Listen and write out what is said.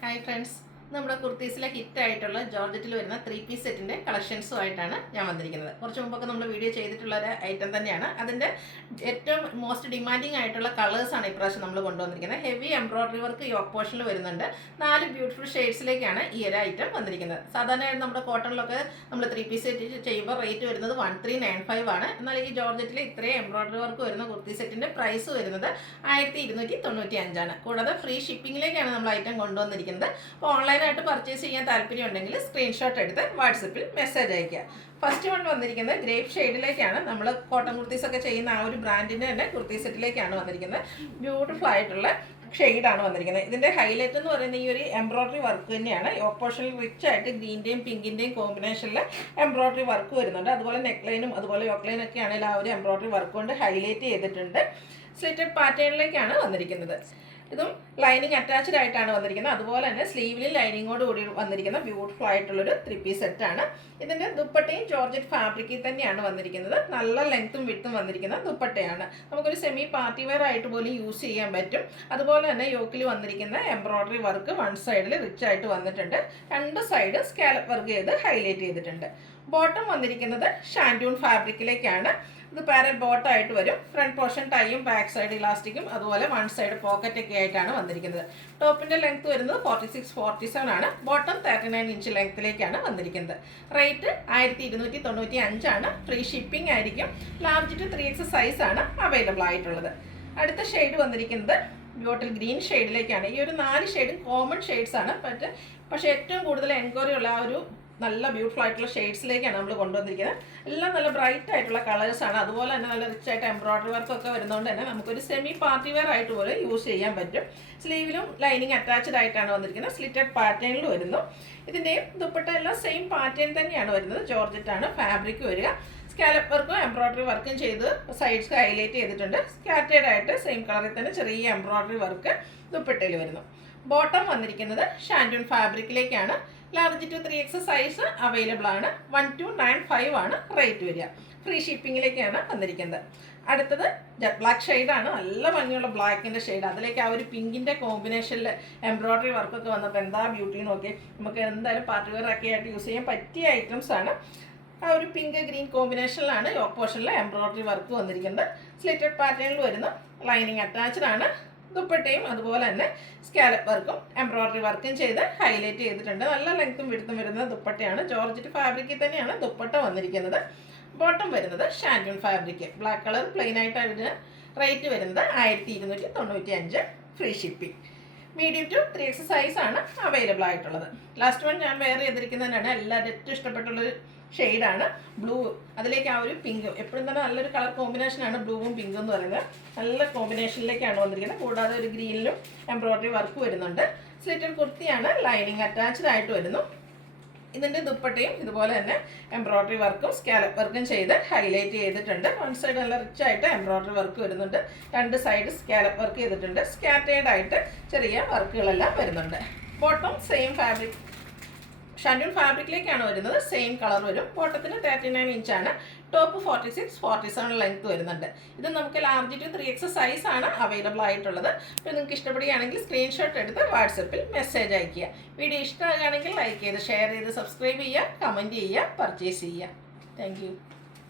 Hi friends, നമ്മുടെ കുർത്തീസിലെ ഹിറ്റായിട്ടുള്ള ജോർജറ്റിൽ വരുന്ന 3 piece സെറ്റിൻ്റെ കളക്ഷൻസുമായിട്ടാണ് ഞാൻ വന്നിരിക്കുന്നത്. കുറച്ച് മുമ്പൊക്കെ നമ്മൾ വീഡിയോ ചെയ്തിട്ടുള്ള ഒരു ഐറ്റം തന്നെയാണ്. അതിൻ്റെ ഏറ്റവും മോസ്റ്റ് ഡിമാൻഡിങ് ആയിട്ടുള്ള കളേഴ്സാണ് ഇപ്രാവശ്യം നമ്മൾ കൊണ്ടുവന്നിരിക്കുന്നത്. ഹെവി എംബ്രോയ്ഡറി വർക്ക് യോക്ക് പോർഷനിൽ വരുന്നുണ്ട്. 4 ബ്യൂട്ടിഫുൾ ഷെയ്ഡ്സിലേക്കാണ് ഈ ഒരു ഐറ്റം വന്നിരിക്കുന്നത്. സാധാരണയായിട്ട് നമ്മുടെ കോട്ടണിലൊക്കെ നമ്മൾ 3 പീസ് സെറ്റ് ചെയ്യുമ്പോൾ റേറ്റ് വരുന്നത് 1395 ആണ്. എന്നാൽ ഈ ജോർജറ്റിൽ ഇത്രയും എംബ്രോയ്ഡറി വർക്ക് വരുന്ന കുർത്തി സെറ്റിൻ്റെ പ്രൈസ് വരുന്നത് 1295 ആണ്. കൂടാതെ ഫ്രീ ഷിപ്പിങ്ങിലേക്കാണ് നമ്മൾ ഐറ്റം കൊണ്ടുവന്നിരിക്കുന്നത്. അപ്പോൾ ഓൺലൈനായിട്ട് പർച്ചേസ് ചെയ്യാൻ താല്പര്യമുണ്ടെങ്കിൽ സ്ക്രീൻഷോട്ട് എടുത്ത് വാട്സപ്പിൽ മെസ്സേജ് അയയ്ക്കുക. ഫസ്റ്റ് വൺ വന്നിരിക്കുന്നത് ഗ്രേപ്പ് ഷെയ്ഡിലേക്കാണ്. നമ്മൾ കോട്ടൺ കുർത്തീസൊക്കെ ചെയ്യുന്ന ആ ഒരു ബ്രാൻഡിൻ്റെ തന്നെ കുർത്തി സെറ്റിലേക്കാണ് വന്നിരിക്കുന്നത്. ബ്യൂട്ടിഫുൾ ആയിട്ടുള്ള ഷെയ്ഡാണ് വന്നിരിക്കുന്നത്. ഇതിൻ്റെ ഹൈലൈറ്റ് എന്ന് പറയുന്നത് ഈ ഒരു എംബ്രോയ്ഡറി വർക്ക് തന്നെയാണ്. ഓപ്പോഷനിൽ റിച്ച് ആയിട്ട് ഗ്രീൻ്റെയും പിങ്കിൻ്റെയും കോമ്പിനേഷനിൽ എംബ്രോയ്ഡറി വർക്ക് വരുന്നുണ്ട്. അതുപോലെ നെക്ക് ലൈനും അതുപോലെ യോക്ക് ലൈനൊക്കെ ആണെങ്കിൽ ആ ഒരു എംബ്രോയ്ഡറി വർക്ക് കൊണ്ട് ഹൈലൈറ്റ് ചെയ്തിട്ടുണ്ട്. സ്ലിറ്റഡ് പാറ്റേണിലേക്കാണ് വന്നിരിക്കുന്നത്. ഇതും ലൈനിങ് അറ്റാച്ച്ഡ് ആയിട്ടാണ് വന്നിരിക്കുന്നത്. അതുപോലെ തന്നെ സ്ലീവിലും ലൈനിങ്ങോട് കൂടി വന്നിരിക്കുന്ന ബ്യൂട്ടിഫുൾ ആയിട്ടുള്ളൊരു 3 പീസ് സെറ്റാണ്. ഇതിൻ്റെ ദുപ്പട്ടയും ജോർജറ്റ് ഫാബ്രിക്കിൽ തന്നെയാണ് വന്നിരിക്കുന്നത്. നല്ല ലെങ്ത്തും വിട്ടും വന്നിരിക്കുന്ന ദുപ്പട്ടയാണ്. നമുക്കൊരു സെമി പാർട്ടി വെയർ ആയിട്ട് പോലും യൂസ് ചെയ്യാൻ പറ്റും. അതുപോലെ തന്നെ യോക്കിൽ വന്നിരിക്കുന്ന എംബ്രോയ്ഡറി വർക്ക് വൺ സൈഡിൽ റിച്ച് ആയിട്ട് വന്നിട്ടുണ്ട്. രണ്ട് സൈഡ് സ്കാലപ്പ് വർക്ക് ചെയ്ത് ഹൈലൈറ്റ് ചെയ്തിട്ടുണ്ട്. ബോട്ടം വന്നിരിക്കുന്നത് ഷാൻഡൂൺ ഫാബ്രിക്കിലേക്കാണ്. ഇത് പാരൽ ബോട്ടായിട്ട് വരും. ഫ്രണ്ട് പോർഷൻ ടൈയും ബാക്ക് സൈഡ് ഇലാസ്റ്റിക്കും അതുപോലെ വൺ സൈഡ് പോക്കറ്റൊക്കെ ആയിട്ടാണ് വന്നിരിക്കുന്നത്. ടോപ്പിൻ്റെ ലെങ്ത് വരുന്നത് 46-47 ആണ്. ബോട്ടം 39 ഇഞ്ച് ലെങ്ത്തിലേക്കാണ് വന്നിരിക്കുന്നത്. റേറ്റ് 1295 ആണ്. ഫ്രീ ഷിപ്പിംഗ് ആയിരിക്കും. ലാർജ് ടു 3X സൈസാണ് അവൈലബിൾ ആയിട്ടുള്ളത്. അടുത്ത ഷെയ്ഡ് വന്നിരിക്കുന്നത് ബോട്ടിൽ ഗ്രീൻ ഷെയ്ഡിലേക്കാണ്. ഈ ഒരു 4 ഷെയ്ഡും കോമൺ ഷെയ്ഡ്സ് ആണ്. പക്ഷേ ഏറ്റവും കൂടുതൽ എൻക്വയറി ഉള്ള ആ ഒരു നല്ല ബ്യൂട്ടിഫുൾ ആയിട്ടുള്ള ഷെയ്ഡ്സിലേക്കാണ് നമ്മൾ കൊണ്ടുവന്നിരിക്കുന്നത്. എല്ലാം നല്ല ബ്രൈറ്റ് ആയിട്ടുള്ള കളേഴ്സാണ്. അതുപോലെ തന്നെ നല്ല റിച്ച് ആയിട്ട് എംബ്രോയ്ഡറി വർക്കൊക്കെ വരുന്നതുകൊണ്ട് തന്നെ നമുക്കൊരു സെമി പാർട്ടി വെയർ ആയിട്ട് പോലെ യൂസ് ചെയ്യാൻ പറ്റും. സ്ലീവിലും ലൈനിങ് അറ്റാച്ച്ഡ് ആയിട്ടാണ് വന്നിരിക്കുന്നത്. സ്ലിറ്റഡ് പാറ്റേണിൽ വരുന്നു. ഇതിൻ്റെയും ദുപ്പട്ട എല്ലാം സെയിം പാറ്റേൺ തന്നെയാണ് വരുന്നത്. ജോർജറ്റാണ് ഫാബ്രിക് വരിക. സ്കാലപ്പ് വർക്കും എംബ്രോയ്ഡറി വർക്കും ചെയ്ത് സൈഡ്സ് ഹൈലൈറ്റ് ചെയ്തിട്ടുണ്ട്. സ്കാറ്റേഡ് ആയിട്ട് സെയിം കളറിൽ തന്നെ ചെറിയ എംബ്രോയ്ഡറി വർക്ക് ദുപ്പട്ടയിൽ വരുന്നു. ബോട്ടം വന്നിരിക്കുന്നത് ഷാൻഡൂൺ ഫാബ്രിക്കിലേക്കാണ്. Large to 3X size available ആണ്. 1295 ആണ് റേറ്റ് വരിക. ഫ്രീ ഷിപ്പിങ്ങിലേക്കാണ് വന്നിരിക്കുന്നത്. അടുത്തത് ജെറ്റ് ബ്ലാക്ക് ഷെയ്ഡാണ്. നല്ല ഭംഗിയുള്ള ബ്ലാക്കിൻ്റെ ഷെയ്ഡ്. അതിലേക്ക് ആ ഒരു പിങ്കിൻ്റെ കോമ്പിനേഷനിൽ എംബ്രോയ്ഡറി വർക്കൊക്കെ വന്നപ്പോൾ എന്താ ബ്യൂട്ടി നോക്കി. നമുക്ക് എന്തായാലും പാർട്ടി വെയർ ഒക്കെ ആയിട്ട് യൂസ് ചെയ്യാൻ പറ്റിയ ഐറ്റംസ് ആണ്. ആ ഒരു പിങ്ക് ഗ്രീൻ കോമ്പിനേഷനിലാണ് യോക്ക് പോർഷനിൽ എംബ്രോയ്ഡറി വർക്ക് വന്നിരിക്കുന്നത്. സ്ലിറ്റഡ് പാറ്റേണിൽ വരുന്ന ലൈനിങ് അറ്റാച്ച്ഡ് ആണ്. ദുപ്പട്ടയും അതുപോലെ തന്നെ സ്കാലപ്പ് വർക്കും എംബ്രോയ്ഡറി വർക്കും ചെയ്ത് ഹൈലൈറ്റ് ചെയ്തിട്ടുണ്ട്. നല്ല ലെങ്ത്തും വിടുത്തും വരുന്ന ദുപ്പട്ടയാണ്. ജോർജറ്റ് ഫാബ്രിക്കിൽ തന്നെയാണ് ദുപ്പട്ട വന്നിരിക്കുന്നത്. ബോട്ടം വരുന്നത് shantoon fabric black colour plain ആയിട്ട് അതിന് റേറ്റ് വരുന്നത് 1295. Free shipping. Medium to 3X സൈസാണ് അവൈലബിൾ ആയിട്ടുള്ളത്. ലാസ്റ്റ് വൺ ഞാൻ വെയർ ചെയ്തിരിക്കുന്നതിനാണ് എല്ലാവരും ഏറ്റവും ഇഷ്ടപ്പെട്ടുള്ളൊരു ഷെയ്ഡാണ് ബ്ലൂ. അതിലേക്ക് ആ ഒരു പിങ്ക് എപ്പോഴും തന്നെ നല്ലൊരു കളർ കോമ്പിനേഷനാണ് ബ്ലൂവും പിങ്കും എന്ന് പറയുന്നത്. നല്ല കോമ്പിനേഷനിലേക്കാണ് വന്നിരിക്കുന്നത്. കൂടാതെ ഒരു ഗ്രീനിലും എംബ്രോയ്ഡറി വർക്ക് വരുന്നുണ്ട്. സ്ലിറ്റഡ് കുർത്തിയാണ്. ലൈനിങ് അറ്റാച്ച്ഡ് ആയിട്ട് വരുന്നു. ഇതിൻ്റെ ദുപ്പട്ടയും ഇതുപോലെ തന്നെ എംബ്രോയ്ഡറി വർക്കും സ്കാലപ്പ് വർക്കും ചെയ്ത് ഹൈലൈറ്റ് ചെയ്തിട്ടുണ്ട്. വൺ സൈഡ് നല്ല റിച്ച് ആയിട്ട് എംബ്രോയ്ഡറി വർക്ക് വരുന്നുണ്ട്. രണ്ട് സൈഡ് സ്കാലപ്പ് വർക്ക് ചെയ്തിട്ടുണ്ട്. സ്കാറ്റേഡ് ആയിട്ട് ചെറിയ വർക്കുകളെല്ലാം വരുന്നുണ്ട്. ബോട്ടം സെയിം ഫാബ്രിക് ഷാൻഡൂൺ ഫാബ്രിക്കിലേക്കാണ് വരുന്നത്. സെയിം കളർ വരും. ബോട്ടത്തിന് 39 ഇഞ്ചാണ്. ടോപ്പ് 46-47 ലെങ്ത് വരുന്നുണ്ട്. ഇത് നമുക്ക് ലാർജ് ടു 3X സൈസാണ് അവൈലബിൾ ആയിട്ടുള്ളത്. അപ്പോൾ നിങ്ങൾക്ക് ഇഷ്ടപ്പെടുകയാണെങ്കിൽ സ്ക്രീൻഷോട്ട് എടുത്ത് വാട്സപ്പിൽ മെസ്സേജ് അയയ്ക്കുക. വീഡിയോ ഇഷ്ടമാകുകയാണെങ്കിൽ ലൈക്ക് ചെയ്ത് ഷെയർ ചെയ്ത് സബ്സ്ക്രൈബ് ചെയ്യുക, കമൻറ്റ് ചെയ്യുക, പർച്ചേസ് ചെയ്യുക. താങ്ക്